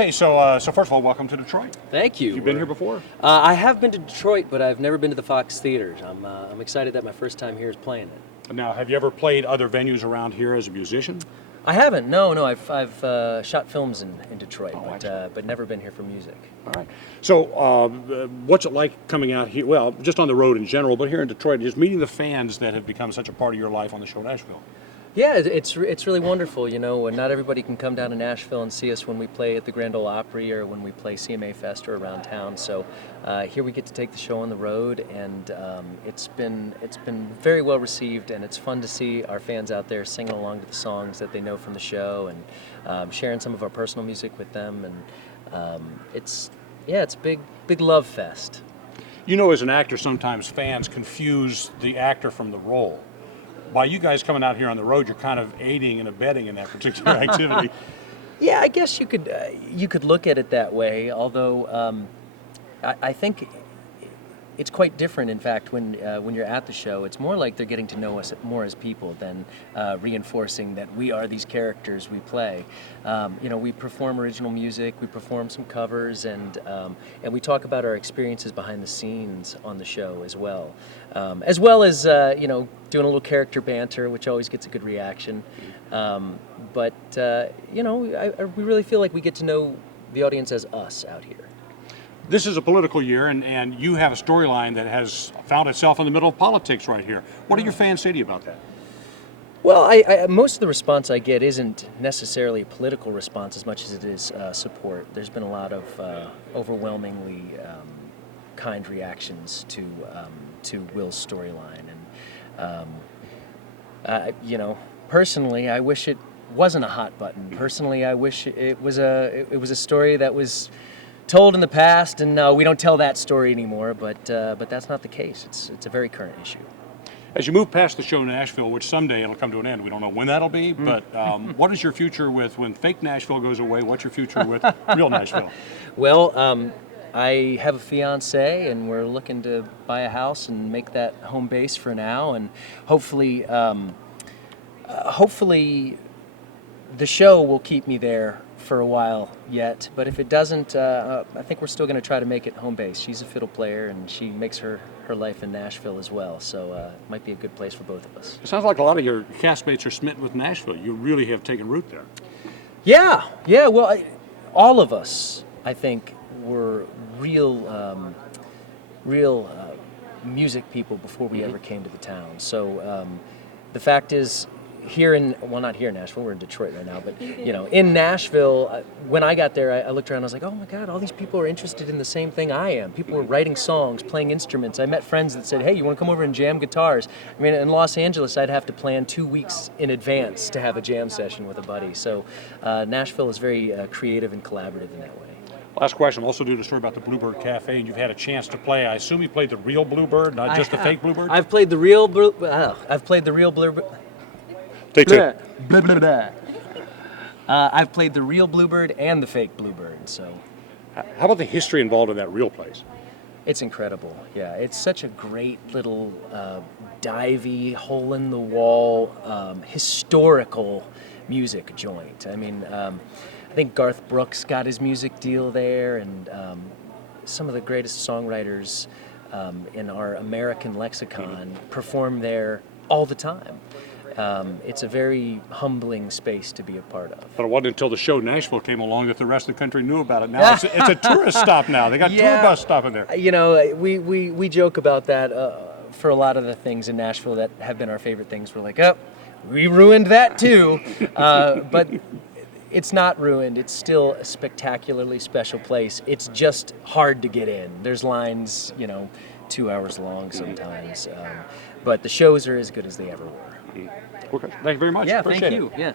Hey, so first of all, welcome to Detroit. Thank you. You've been here before? I have been to Detroit, but I've never been to the Fox Theaters. I'm excited that my first time here is playing it. Now, have you ever played other venues around here as a musician? I haven't. No. I've shot films in Detroit, but never been here for music. All right. So, what's it like coming out here? Well, just on the road in general, but here in Detroit, just meeting the fans that have become such a part of your life on the show Nashville. Yeah, it's really wonderful. You know, not everybody can come down to Nashville and see us when we play at the Grand Ole Opry or when we play CMA Fest or around town. So here we get to take the show on the road, and it's been very well received, and it's fun to see our fans out there singing along to the songs that they know from the show and sharing some of our personal music with them. And it's big love fest. You know, as an actor, sometimes fans confuse the actor from the role. By you guys coming out here on the road, you're kind of aiding and abetting in that particular activity. Yeah, I guess you could look at it that way. Although I think it's quite different. In fact, when you're at the show, it's more like they're getting to know us more as people than reinforcing that we are these characters we play. We perform original music, we perform some covers, and we talk about our experiences behind the scenes on the show as well as doing a little character banter, which always gets a good reaction. We really feel like we get to know the audience as us out here. This is a political year, and you have a storyline that has found itself in the middle of politics right here. What do your fans say to you about that? Well, I most of the response I get isn't necessarily a political response as much as it is support. There's been a lot of overwhelmingly kind reactions to Will's storyline, and personally, I wish it wasn't a hot button. Personally, I wish it was a story that was told in the past, and no, we don't tell that story anymore. But that's not the case. It's a very current issue. As you move past the show in Nashville, which someday it'll come to an end, we don't know when that'll be, but what is your future with when fake Nashville goes away? What's your future with real Nashville? Well, I have a fiance, and we're looking to buy a house and make that home base for now, and hopefully the show will keep me there for a while yet, but if it doesn't, I think we're still going to try to make it home base. She's a fiddle player, and she makes her life in Nashville as well, so it might be a good place for both of us. It sounds like a lot of your castmates are smitten with Nashville. You really have taken root there. Yeah, well, all of us, I think, were real music people before we ever came to the town. So the fact is, not here in Nashville, we're in Detroit right now, but in Nashville, when I got there, I looked around, I was like, oh my God, all these people are interested in the same thing I am. People were writing songs, playing instruments. I met friends that said, hey, you want to come over and jam guitars? I mean, in Los Angeles, I'd have to plan 2 weeks in advance to have a jam session with a buddy. So Nashville is very creative and collaborative in that way. Last question. I'm also doing a story about the Bluebird Cafe, and you've had a chance to play. I assume you played the real Bluebird, not just the fake Bluebird? I've played the real Bluebird. Take two. Blah, blah, blah. I've played the real Bluebird and the fake Bluebird, so. How about the history involved in that real place? It's incredible, yeah. It's such a great little divey, hole-in-the-wall, historical music joint. I mean, I think Garth Brooks got his music deal there, and some of the greatest songwriters in our American lexicon perform there all the time. It's a very humbling space to be a part of. But it wasn't until the show Nashville came along that the rest of the country knew about it. Now it's a tourist stop now. They got tour bus stopping there. We joke about that for a lot of the things in Nashville that have been our favorite things. We're like, oh, we ruined that too. But it's not ruined. It's still a spectacularly special place. It's just hard to get in. There's lines, 2 hours long sometimes. But the shows are as good as they ever were. Okay. Thank you very much. Yeah, Appreciate thank you. it. Yeah.